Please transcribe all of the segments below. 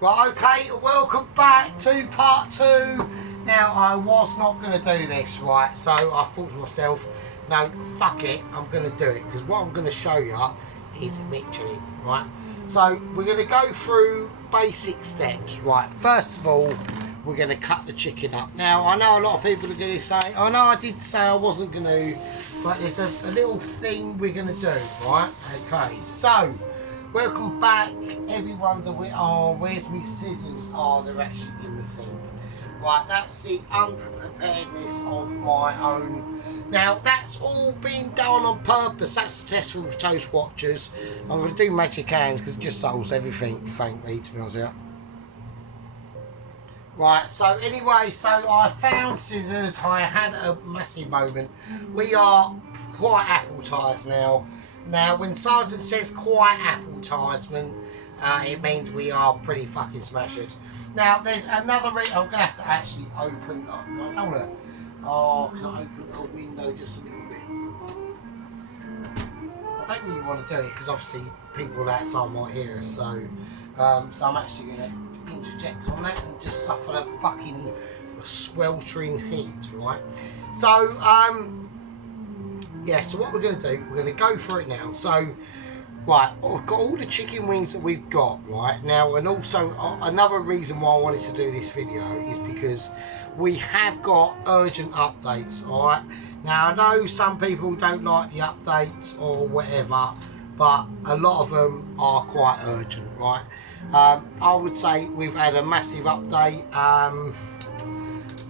Right, okay, welcome back to part 2. Now, I was not going to do this, right, so I thought to myself, no, fuck it, I'm going to do it, because what I'm going to show you is Michelin, right? So, we're going to go through basic steps, right? First of all, we're going to cut the chicken up. Now, I know a lot of people are going to say, oh no, I did say I wasn't going to, but there's a little thing we're going to do, right? Okay, so, welcome back. Everyone's aware. Oh, where's my scissors? Oh, they're actually in the sink. Right, that's the unpreparedness of my own. Now, that's all been done on purpose. That's the test for toast watchers. I'm going to do magic hands because it just solves everything, frankly, to be honest with you. Right, so anyway, so I found scissors. I had a massive moment. We are quite appetized now. Now, when Sergeant says quite appetizement, it means we are pretty fucking smashed. Now, there's another reason. I'm going to have to actually open up. I don't want to. Oh, can I open the window just a little bit? I don't really want to do it because obviously people outside might hear us. So I'm actually going to interject on that and just suffer the fucking sweltering heat, right? So, yeah, so what we're going to do, we're going to go for it now. So, right, I've got all the chicken wings that we've got, right, now, and also another reason why I wanted to do this video is because we have got urgent updates, alright? Now, I know some people don't like the updates or whatever, but a lot of them are quite urgent, right? I would say we've had a massive update.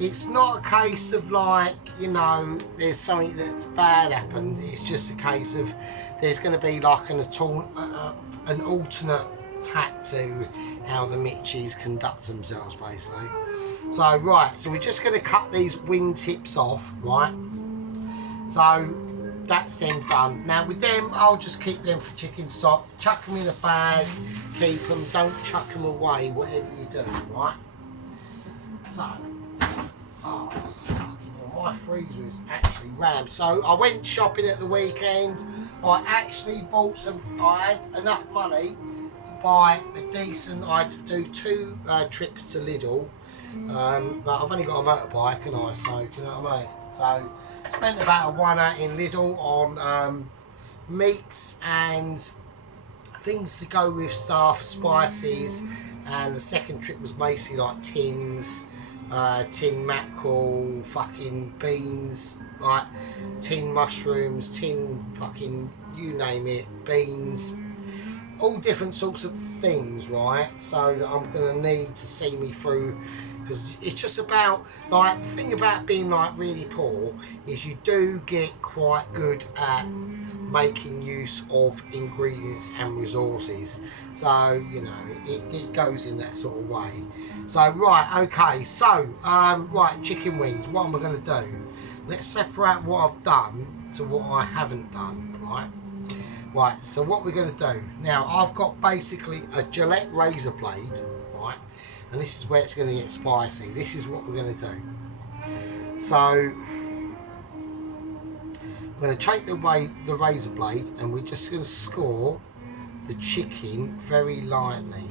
It's not a case of like, you know, there's something that's bad happened. It's just a case of there's going to be like an alternate tack to how the Mitchies conduct themselves, basically. So, right, so we're just going to cut these wing tips off, right? So, that's them done. Now, with them, I'll just keep them for chicken stock. Chuck them in a bag, keep them, don't chuck them away, whatever you do, right? So, oh, fucking hell, my freezer is actually rammed. So I went shopping at the weekend. I actually bought I had enough money to buy a decent, I had to do 2 trips to Lidl. But I've only got a motorbike, and so do you know what I mean? So spent about a £1 in Lidl on meats and things to go with stuff, spices, and the second trip was basically like tins. Tin mackerel, fucking beans, like tin mushrooms, tin fucking you name it, beans, all different sorts of things, right? So that I'm gonna need to see me through, because it's just about, like, the thing about being like really poor is you do get quite good at making use of ingredients and resources. So, you know, it goes in that sort of way. So, right, okay, so, right, chicken wings, what am I going to do? Let's separate what I've done to what I haven't done, right? Right, so what we're going to do, now I've got basically a Gillette razor blade, right? And this is where it's going to get spicy. This is what we're going to do. So, I'm going to take the razor blade and we're just going to score the chicken very lightly.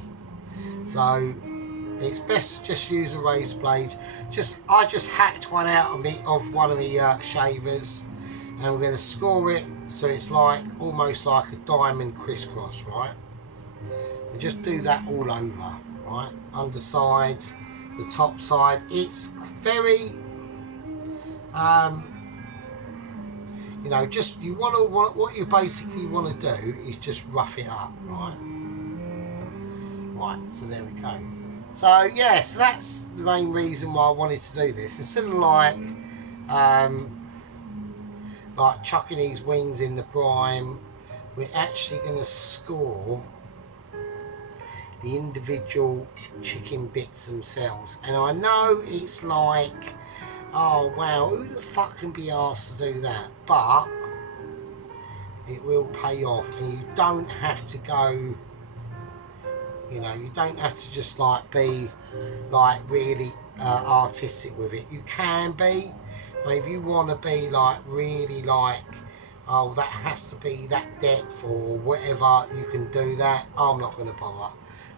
So, it's best just use a razor blade. I just hacked one out of one of the shavers, and we're going to score it so it's like almost like a diamond crisscross, right? And just do that all over, right? Underside, the top side. It's very, you know, just what you basically want to do is just rough it up, right? Right. So there we go. So yeah, so that's the main reason why I wanted to do this. Instead of like chucking these wings in the brine, we're actually going to score the individual chicken bits themselves. And I know it's like, oh wow, who the fuck can be asked to do that? But it will pay off, and you don't have to go. You know, you don't have to just like be like really artistic with it. You can be, but if you want to be like really like, oh, that has to be that depth or whatever, you can do that. I'm not going to bother.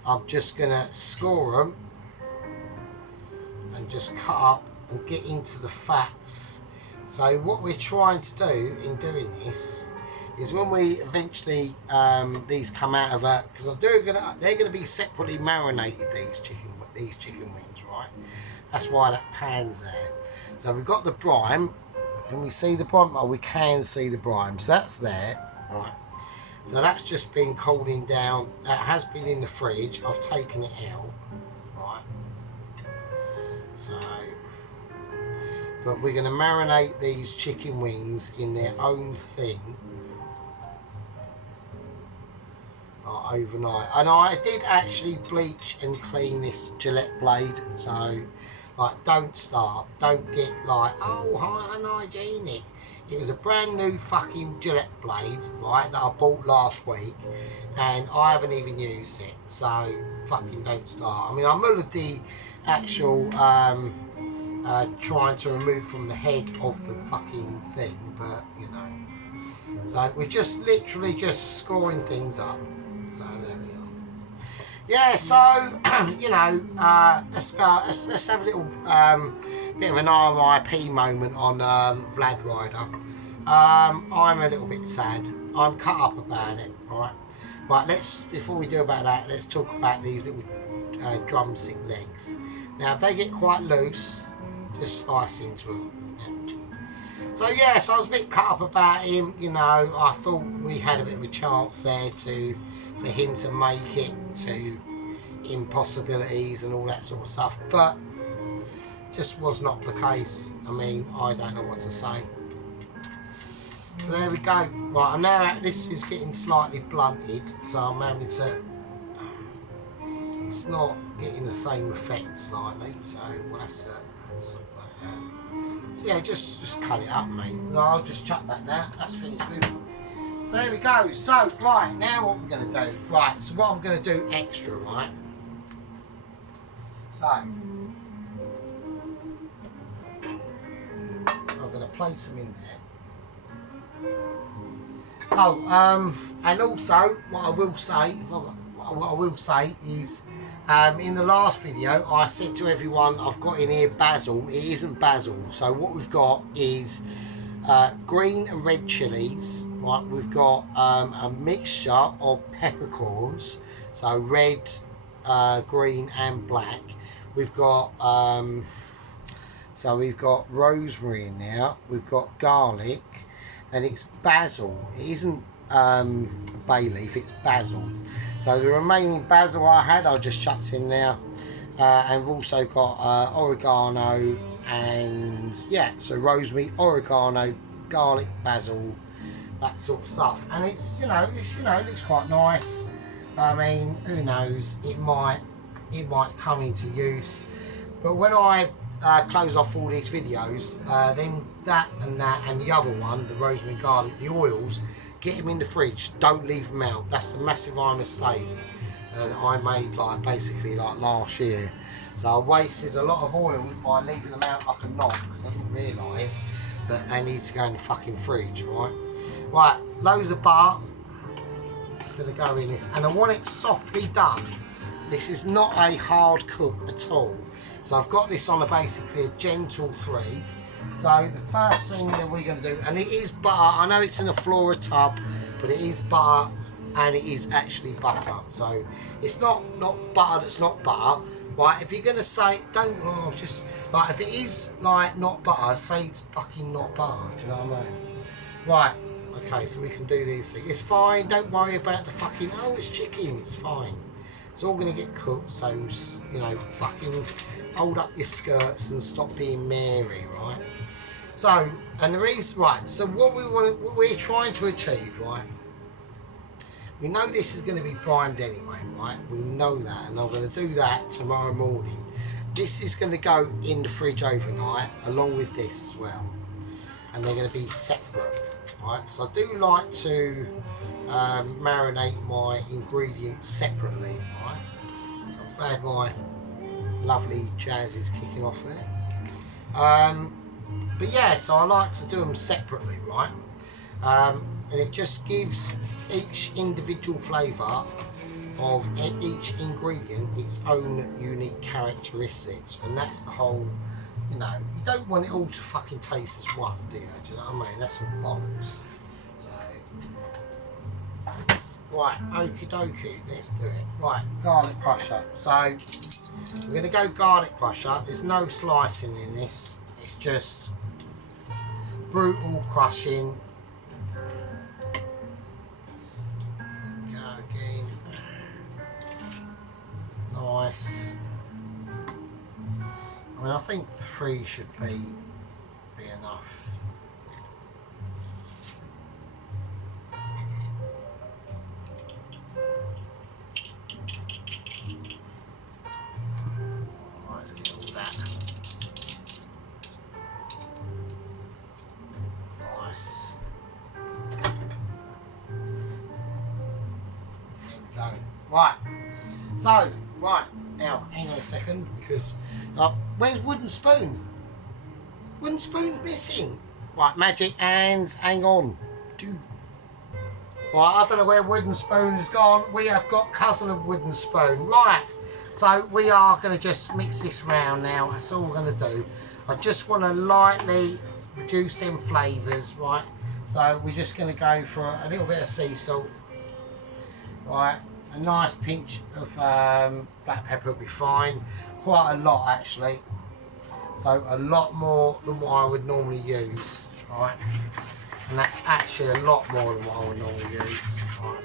I'm just going to score them and just cut up and get into the fats. So what we're trying to do in doing this is when we eventually these come out of it, because they're going to be separately marinated, these chicken wings, right? That's why that pan's there. So we've got the brine. Can we see the brine? Oh, we can see the brine. So that's there, right? So that's just been cooling down. That has been in the fridge. I've taken it out, right? So, but we're going to marinate these chicken wings in their own thing overnight. And I did actually bleach and clean this Gillette blade, so like don't get like, oh, hi, unhygienic. It was a brand new fucking Gillette blade, right, that I bought last week, and I haven't even used it, so fucking don't start. I mean, I mulled the actual trying to remove from the head of the fucking thing, but you know, so we're just literally just scoring things up. So there we are. Yeah, so you know, let's go. Let's have a little bit of an RIP moment on Vlad Ryder. I'm a little bit sad. I'm cut up about it. Right, but before we do about that, let's talk about these little drumstick legs. Now, if they get quite loose, just slice into them. Yeah. So yeah, so I was a bit cut up about him. You know, I thought we had a bit of a chance there for him to make it to impossibilities and all that sort of stuff, but just was not the case. I mean, I don't know what to say. So there we go. Right, I'm now this is getting slightly blunted, so I'm having to, it's not getting the same effect slightly, so we'll have to sort that out. So yeah, just cut it up, mate. No, I'll just chuck that now. That's finished with. So there we go. So right, now what we're going to do. Right, so what I'm going to do extra, right? So I'm going to place them in there. Oh, and also what I will say is, in the last video I said to everyone I've got in here basil. It isn't basil. So what we've got is green and red chilies. Right, we've got a mixture of peppercorns, so red, green and black. We've got we've got rosemary in there. We've got garlic, and it's basil. It isn't bay leaf, it's basil. So the remaining basil I had, I just chucked in there, and we've also got oregano and yeah, so rosemary, oregano, garlic, basil, that sort of stuff. And it's you know it looks quite nice. I mean, who knows? It might come into use. But when I close off all these videos, then that and the other one, the rosemary, garlic, the oils, get them in the fridge. Don't leave them out. That's the massive mistake that I made basically last year. So I wasted a lot of oils by leaving them out like a knob because I didn't realise that they need to go in the fucking fridge, right? Right, loads of butter. It's going to go in this, and I want it softly done. This is not a hard cook at all. So I've got this on basically a gentle 3. So the first thing that we're going to do, and it is butter. I know it's in a Flora tub, but it is butter, and it is actually butter. So it's not butter that's not butter. Right, if you're going to say, just if it is not butter, say it's fucking not butter. Do you know what I mean? Right, okay, so we can do these things. It's fine, don't worry about the fucking, it's chicken, it's fine. It's all going to get cooked, so, you know, fucking hold up your skirts and stop being Mary, right? So, and the reason, right, so what we're trying to achieve, right? We know this is going to be primed anyway, right? We know that, and I'm going to do that tomorrow morning. This is going to go in the fridge overnight, along with this as well. And they're going to be separate, right? So I do like to marinate my ingredients separately, right? So I'm glad my lovely jazz is kicking off there. But yeah, so I like to do them separately, right? and it just gives each individual flavour of each ingredient its own unique characteristics, and that's the whole, you know, you don't want it all to fucking taste as one, do you? Do you know what I mean? That's all bollocks. So, right, okie dokie, let's do it. Right, garlic crusher. So, we're going to go garlic crusher. There's no slicing in this, it's just brutal crushing. Go again. Nice. I mean, I think 3 should be enough. Let's get all that. Nice. There we go. Right. So, right. Now, hang on a second, because where's wooden spoon? Wooden spoon missing. Right, magic hands, hang on. Dude. Right, I don't know where wooden spoon has gone. We have got cousin of wooden spoon. Right, so we are going to just mix this round now. That's all we're going to do. I just want to lightly reduce them flavours, right? So we're just going to go for a little bit of sea salt. Right, a nice pinch of black pepper will be fine. Quite a lot actually, so a lot more than what I would normally use, right? And that's actually a lot more than what I would normally use, right?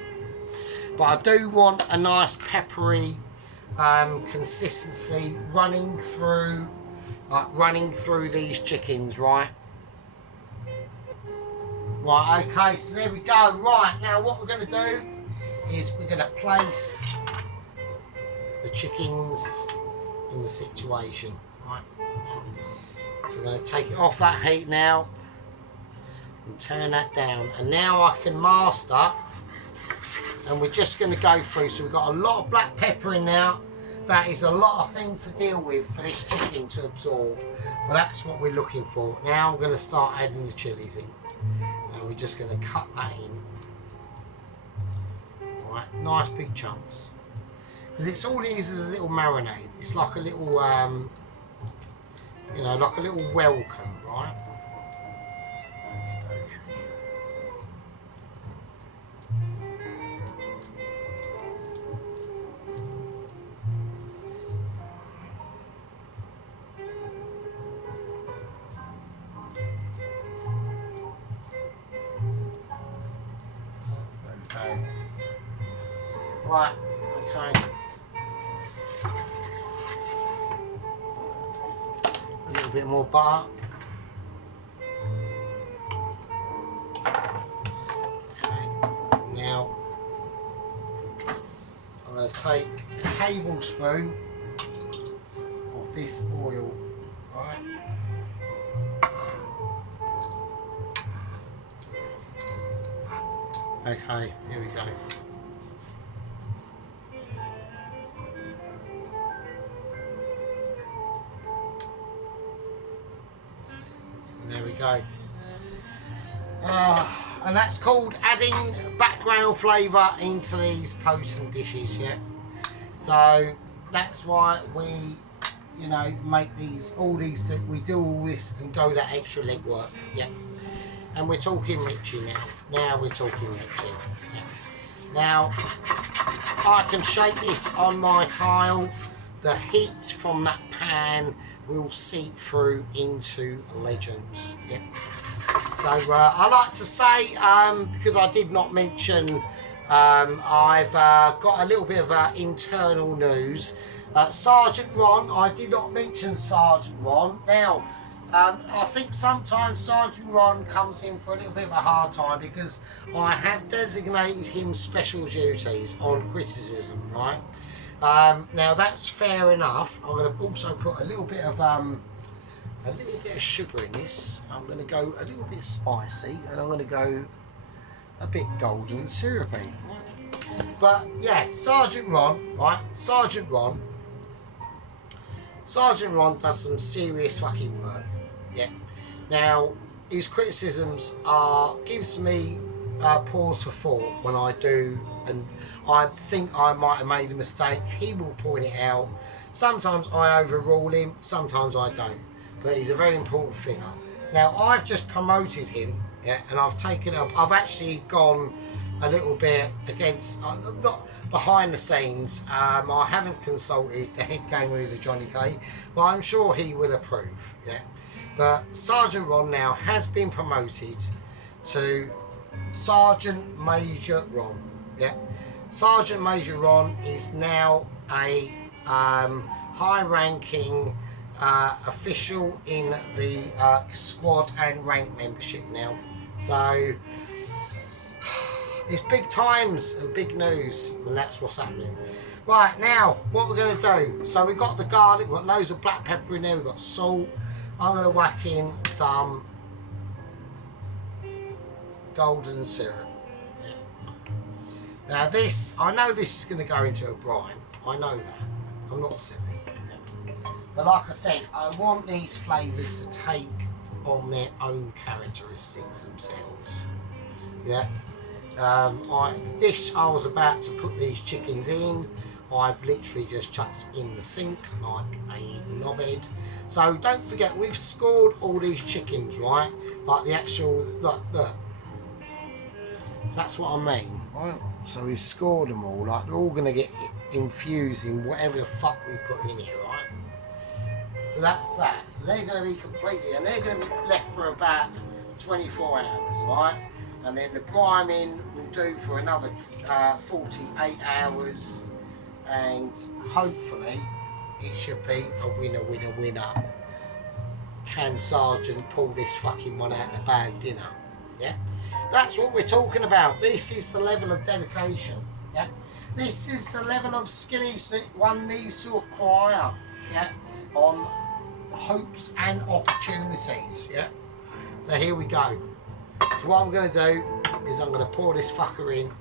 But I do want a nice peppery consistency running through these chickens, right? Right, okay, so there we go. Right, now what we're going to do is we're going to place the chickens in the situation, right? So we're going to take it off that heat now and turn that down, and now I can master, and we're just going to go through. So we've got a lot of black pepper in now. That is a lot of things to deal with for this chicken to absorb, but that's what we're looking for. Now I'm going to start adding the chilies in, and we're just going to cut that in. Right, nice big chunks. Because it's all it is a little marinade. It's like a little, you know, like a little welcome, right? Okay. Right, okay. A little bit more butter. Okay, now I'm going to take a tablespoon of this oil, right? Okay, here we go. There we go. And that's called adding background flavour into these potent dishes, yeah? So that's why we, you know, make these, we do all this and go that extra legwork, yeah? And we're talking Richie now. Now we're talking Richie, yeah? Now, I can shake this on my tile. The heat from that pan will seep through into Legends. Yeah. So I like to say, because I did not mention, I've got a little bit of internal news. Sergeant Ron, I did not mention Sergeant Ron. Now, I think sometimes Sergeant Ron comes in for a little bit of a hard time because I have designated him special duties on criticism, right? Now that's fair enough. I'm going to also put a little bit of sugar in this. I'm going to go a little bit spicy, and I'm going to go a bit golden syrupy. But yeah, Sergeant Ron, right? Sergeant Ron does some serious fucking work. Yeah. Now his criticisms gives me pause for thought when I do, and I think I might have made a mistake. He will point it out. Sometimes I overrule him, sometimes I don't. But he's a very important figure. Now I've just promoted him, yeah, and I've taken up. I've actually gone a little bit against, not behind the scenes. I haven't consulted the head gang leader Johnny K, but I'm sure he will approve. Yeah, but Sergeant Ron now has been promoted to Sergeant Major Ron. Yeah, Sergeant Major Ron is now a high-ranking official in the squad and rank membership now. So it's big times and big news, and that's what's happening. Right, now what we're going to do, so we've got the garlic, we've got loads of black pepper in there, we've got salt. I'm going to whack in some golden syrup. Now this, I know this is going to go into a brine, I know that, I'm not silly. But like I said, I want these flavours to take on their own characteristics themselves. Yeah. The dish I was about to put these chickens in, I've literally just chucked in the sink like a knobhead. So don't forget, we've scored all these chickens, right? Like the actual, look. So that's what I mean. Right? So we've scored them all, like they're all going to get infused in whatever the fuck we put in here, right? So that's that. So they're going to be completely, and they're going to be left for about 24 hours, right? And then the priming will do for another 48 hours, and hopefully it should be a winner, winner, winner. Can Sergeant pull this fucking one out of the bag dinner? Yeah, that's what we're talking about. This is the level of dedication. Yeah, this is the level of skills that one needs to acquire. Yeah, on hopes and opportunities. Yeah, so here we go. So what I'm going to do is I'm going to pour this fucker in,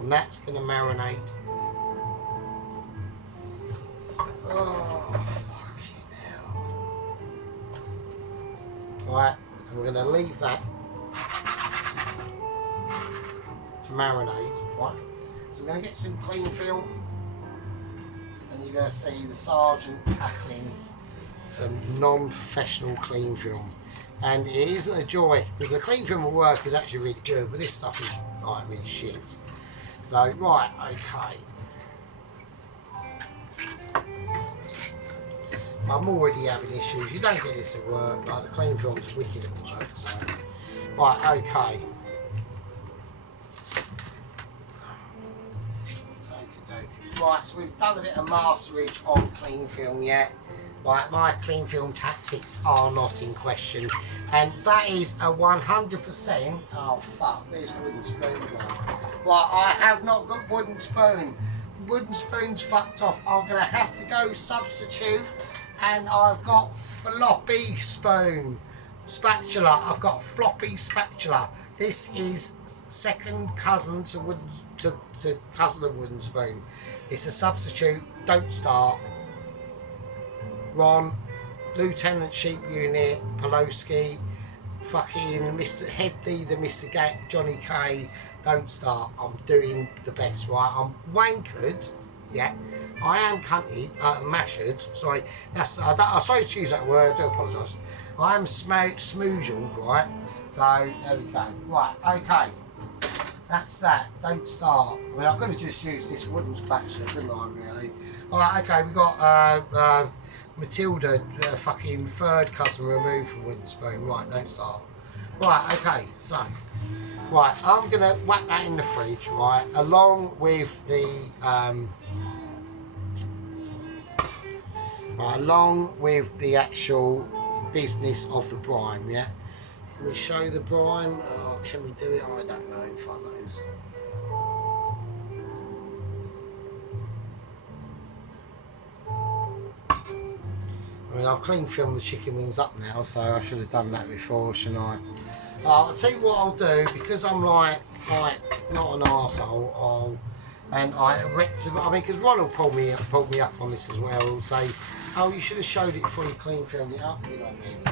and that's going to marinate. Oh, fucking hell. Right, and we're going to leave that to marinate, right? So we're going to get some clean film, and you're going to see the sergeant tackling some non-professional clean film. And it isn't a joy, because the clean film of work is actually really good, but this stuff is like really shit. So, right, okay. I'm already having issues. You don't get this at work, like the clean film's wicked at work, so. Right, okay. Right, so we've done a bit of masterage on clean film yet. Right, my clean film tactics are not in question, and that is a 100%. Oh fuck, there's wooden spoon gone. Right, I have not got wooden spoon. Wooden spoon's fucked off. I'm gonna have to go substitute, and I've got floppy spoon spatula. I've got floppy spatula. This is second cousin to wooden to cousin of wooden spoon. It's a substitute. Don't start. Ron, Lieutenant Sheep Unit, Poloski, fucking Mr. Head Leader, Mr. Johnny K, don't start. I'm doing the best, right? I'm wankered, yeah. I am cunted, mashed, sorry. That's I'm sorry to use that word, I do apologise. I am smoozled, right? So, there we go. Right, okay. That's that. Don't start. I mean, I could have just used this wooden spatula, couldn't I, really? Alright, okay, we got Matilda, fucking third cousin removed from wooden spoon. Right, don't start. Right, okay, so. Right, I'm going to whack that in the fridge, right, along with the, actual business of the brine, yeah? Can we show the brine? Oh, can we do it? I don't know, fuck knows. I mean, I've clean filmed the chicken wings up now, so I should have done that before, shouldn't I? I'll tell you what I'll do, because I'm like not an arsehole, because Ron will pull me up on this as well. He'll say, oh, you should have showed it before you clean filmed it up, you know what I mean?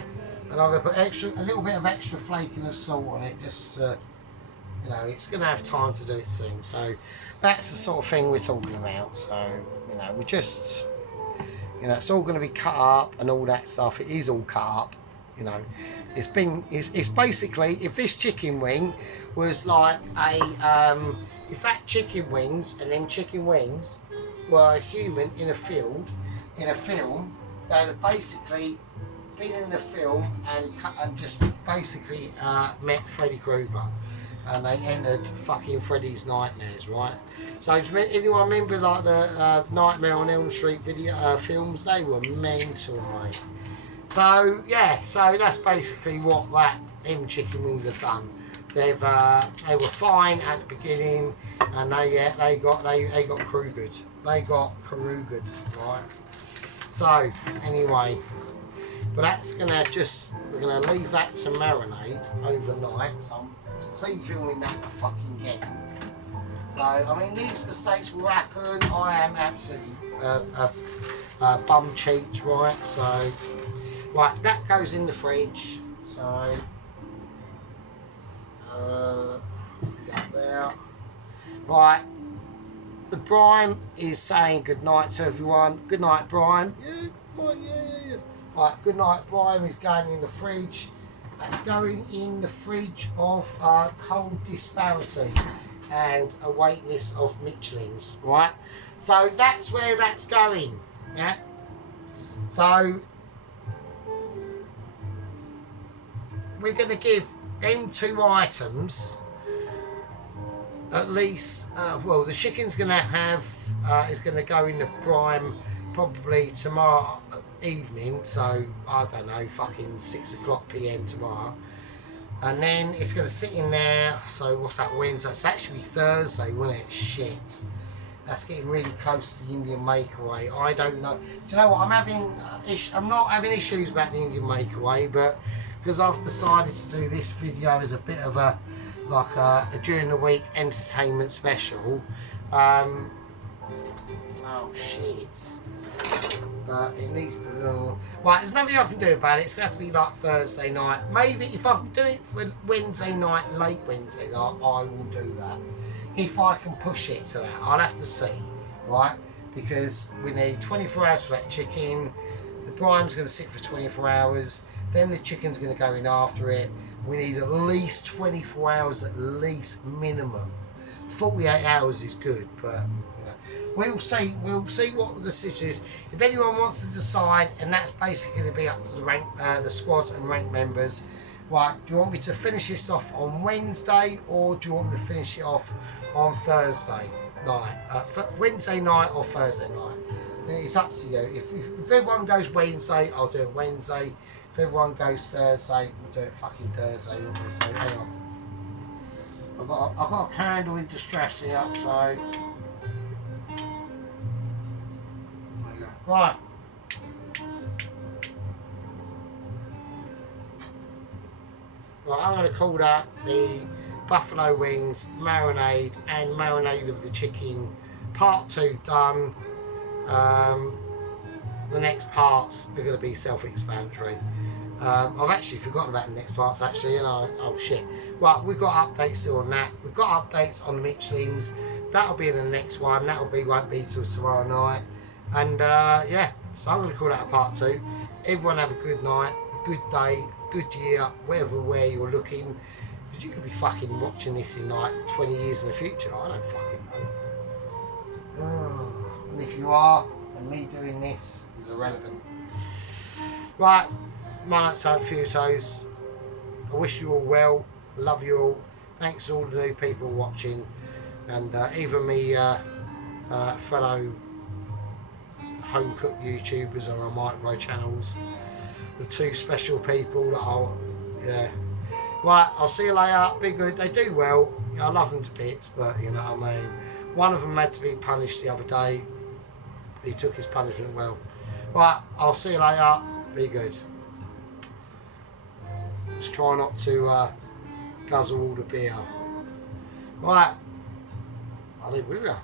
And I'm going to put a little bit of extra flaking of salt on it, just you know, it's going to have time to do its thing. So that's the sort of thing we're talking about. So, you know, we just, you know, it's all going to be cut up and all that stuff. It is all cut up, you know. It's basically, if this chicken wing was like a, if that chicken wings and them chicken wings were a human in a field, in a film, they'd have basically been in the film and just basically met Freddy Krueger, and they entered fucking Freddy's nightmares, right? So anyone remember like the Nightmare on Elm Street video films? They were mental, mate. So yeah, so that's basically what them chicken wings have done. They were fine at the beginning, and they got Krugered. They got Krugered, right? So anyway, but that's we're gonna leave that to marinate overnight. So I'm clean filming that fucking again. So I mean, these mistakes will happen. I am absolutely bum cheeked, right? So right, that goes in the fridge. So that there. Right, the brine is saying good night to everyone. Good night, Brian. Yeah, good night, yeah. Right, good night, Brian is going in the fridge. That's going in the fridge of cold disparity and a wait list of Michelin's, right? So that's where that's going, yeah? So we're going to give them two items at least, well, the chicken's going to have, is going to go in the brine probably tomorrow evening, so I don't know, fucking 6 o'clock PM tomorrow, and then it's going to sit in there. So what's that, Wednesday? It's actually Thursday, wasn't it? Shit, that's getting really close to the Indian Makeaway. I don't know, do you know what, I'm not having issues about the Indian Makeaway, but because I've decided to do this video as a bit of a like a during the week entertainment special. Oh shit. But it needs to right, there's nothing I can do about it. It's going to have to be like Thursday night. Maybe if I can do it for Wednesday night, late Wednesday night, I will do that. If I can push it to that, I'll have to see, right? Because we need 24 hours for that chicken. The brine's going to sit for 24 hours. Then the chicken's going to go in after it. We need at least 24 hours, at least minimum. 48 hours is good, but you know, we'll see. We'll see what the decision is. If anyone wants to decide, and that's basically going to be up to the squad and rank members. Right? Do you want me to finish this off on Wednesday, or do you want me to finish it off on Thursday night? Wednesday night or Thursday night? It's up to you. If everyone goes Wednesday, I'll do it Wednesday. If everyone goes Thursday, we'll do it fucking Thursday, won't we? So hang on. I've got a candle in distress here, so there you go. Right. Right, I'm going to call that the buffalo wings marinade and marinade of the chicken part 2 done. The next parts are going to be self-explanatory. I've actually forgotten about the next parts, actually, you know. Oh shit. Right, we've got updates still on that. We've got updates on the Michelin's. That'll be in the next one. Won't be till tomorrow night. And yeah, so I'm going to call that a part 2. Everyone have a good night, a good day, a good year, where you're looking. Because you could be fucking watching this in like 20 years in the future. I don't fucking know. Oh, and if you are, and me doing this is irrelevant. Right, my outside photos. I wish you all well. Love you all. Thanks to all the new people watching, and even me fellow home cook YouTubers on our micro channels. The 2 special people that I'll Right, I'll see you later. Be good. They do well. You know, I love them to bits, but you know what I mean. One of them had to be punished the other day. He took his punishment well. Right, I'll see you later. Be good. Just try not to guzzle all the beer. Right, I'll leave with you.